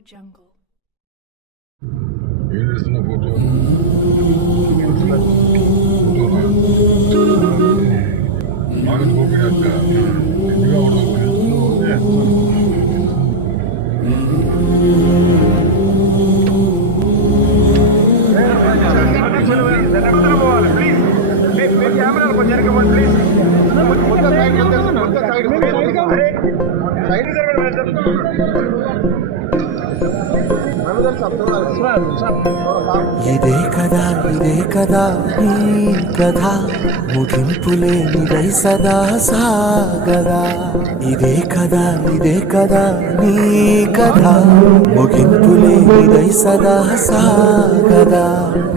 Jungle. ఏం చేస్తున్నా photo బాగా ఓపెన్ అక్క ఎందుగా ఇదే కదా నీ కథ ముగింపులేనిదై సదా సాగదా ఇదే కదా నీ కథ ముగింపులేనిదై సదా సాగదా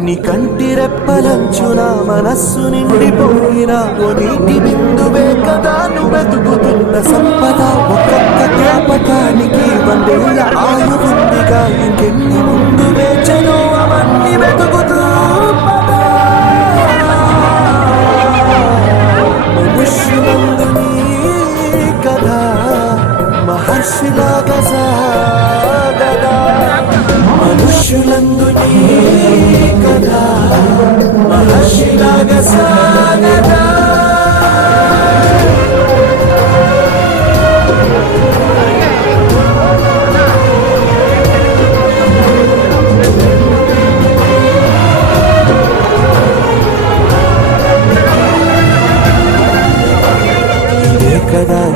నీ కంటి రెప్పలంచున మనస్సు నిండిపోయిన ఓ నీటి బిందువే కదా నువ్వు వెతుకుతున్న సంపద ఒక్కొక్క జ్ఞాపకానికి వందేళ్ల ఆయువుందిగా ఇంకెన్ని ముందు వేచను అవన్నీ వెతుకుతూ మనుష్యులందు నీ కథ మహర్షిలాగా సాగదా మనుష్యులందు నీ కథ మహర్షిలాగా సాగదా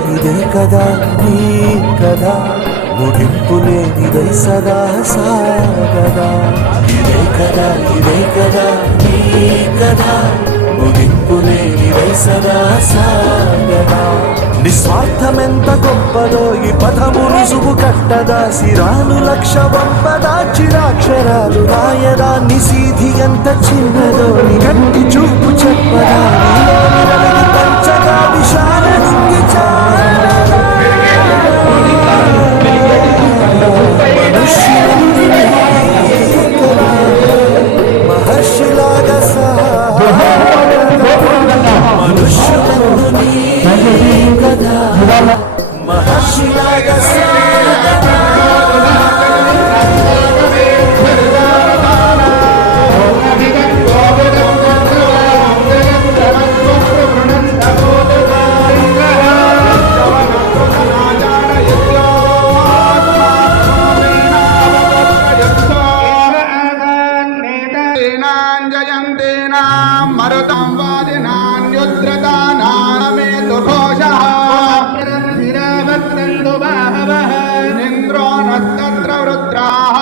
ఇదే కదా నీ కదా ముగింపులేనిదై సదా సాగదా ఇదే కదా నీ కదా ముగింపులేనిదై సదా సాగదా నిస్వార్థమెంత గొప్పదో ఈ పదము రుజువు కట్టదా సిరాలు లక్ష వంపదా చిరాక్షరాలు రాయదా నిశీధి ఎంత చిన్నదో నీ కంటి చూపు చెప్పదా నీలోని వెలుగు పంచగా విశాల నింగి చాలదా మహర్షిలాగా మనుష్యులందు నీ కథ మహర్షిలాగా సాగదా మరుతం వాదినాన్యుద్రతానామేతు ఘోషః ప్రతిరవత్రందు బాహవః ఇంద్రో నస్తత్ర వృత్రాః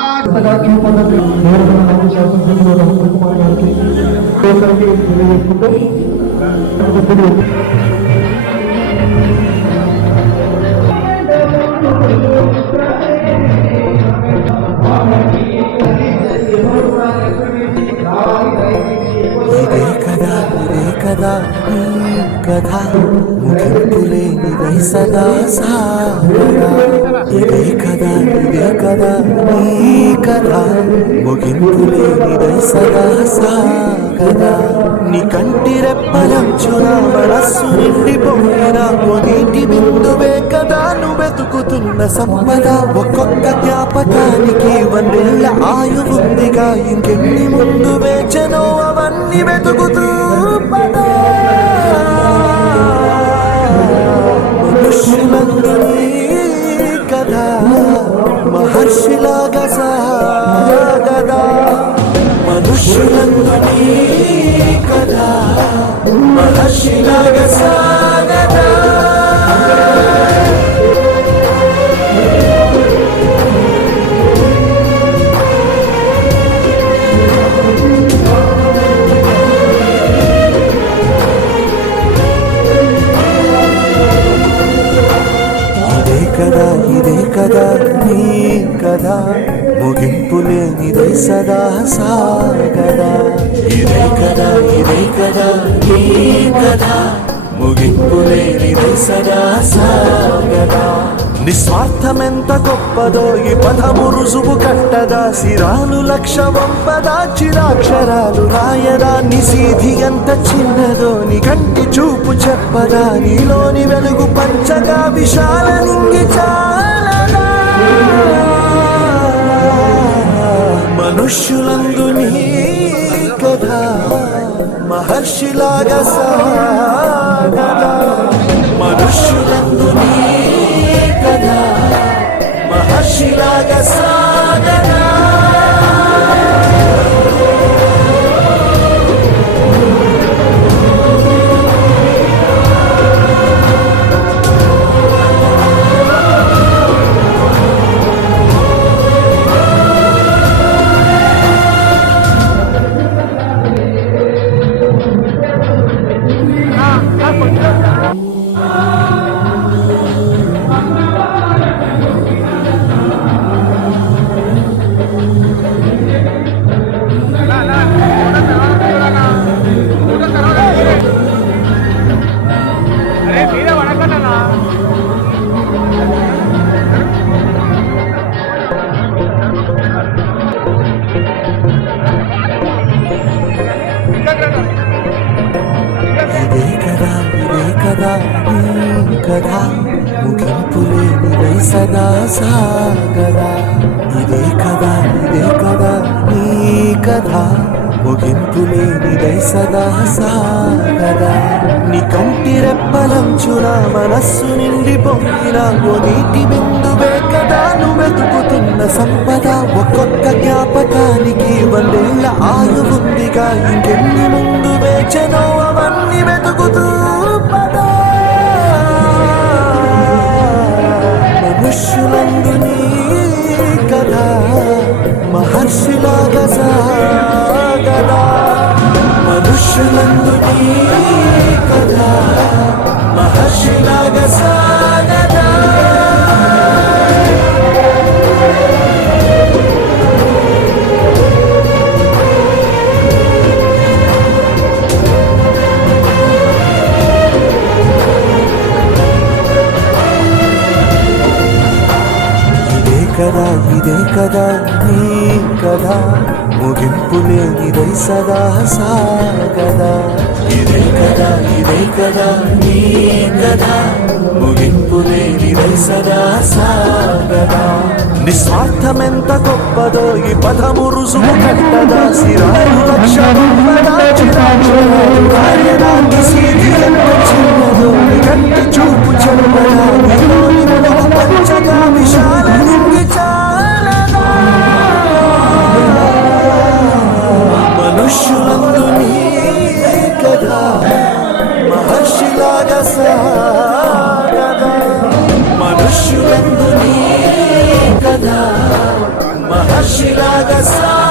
ఇదే కదా నీ కథ ముగింపులేనిదై సదా సాగదా ఇదే కదా నీ కథ ముగింపులేనిదై సదా సాగదా నీ కంటి రెప్పలంచున మనస్సు నిండిపోయిన ఓ నీటి బిందువే కదా నువ్వు వెతుకుతున్న సంపద ఒక్కొక్క జ్ఞాపకానికి వందేళ్ల ఆయువుందిగా ఇంకెన్ని ముందు వేచనో అవన్నీ వెతుకుతూ పదా మనుష్యులందు నీ కథ మహర్షిలాగా సాగదా మనుష్యులందు నీ కథ మహర్షిలాగా సాగదా ఇదే కదా నీ కదా ముగింపులేనిదై సదా సాగదా ఇదే కదా నీ కదా ముగింపులేనిదై సదా సాగదా నిస్వార్థమెంత గొప్పదో ఈ పదము రుజువు కట్టదా సిరాలు లక్ష వంపదా చిరాక్షరాలు రాయదా నిశీధి ఎంత చిన్నదో నీ కంటి చూపు చెప్పదా నీలోని వెలుగు పంచగా విశాల నింగి చాలదా మనుష్యులందు నీ కథ మహర్షిలాగా సాగదా మనుష్యులందు నీ కథ మహర్షిలాగా సాగదా అరే మీరే వడకన్నా ఇదే కదా నీ కథ ముగింపు లేనిదై సదా సాగదా ఇదే కదా నీ కథ ముగింపు లేనిదై సదా సాగదా నీ కంటి రెప్పలంచున మనస్సు నిండి పొంగిన ఓ నీటి బిందువే కదా నువ్వు వెతుకుతున్న సంపద ఒక్కొక్క జ్ఞాపకానికి వందేళ్ల ఆయువుందిగా ఇంకెన్ని ముందు వేచనో అవన్నీ వెతుకుతూ పదా మనుష్యులందు నీ కథ మహర్షిలాగా సాగదా మనుష్యులందు నీ కథ మహర్షిలాగా సాగదా ఇదే కదా నీ కథ ముగింపు లేనిదై సదా సాగదా ఇదే కదా నీ కథ ముగింపు లేనిదై సదా సాగదా నిస్వార్థమెంత గొప్పదో ఈ పదము రుసుము కట్టదా సిరాలు లక్ష కార్యదాన్ని సీది ఎంత చిన్నదో నీ కంటి చూపు చెరుపదా నీలోని వెలుగు పంచగా విశాల నింగి చాలదా మనుష్యులందు నీ కథ మహర్షిలాగా సాగదా మనుష్యులందు నీ కథ మహర్షిలాగా సాగదా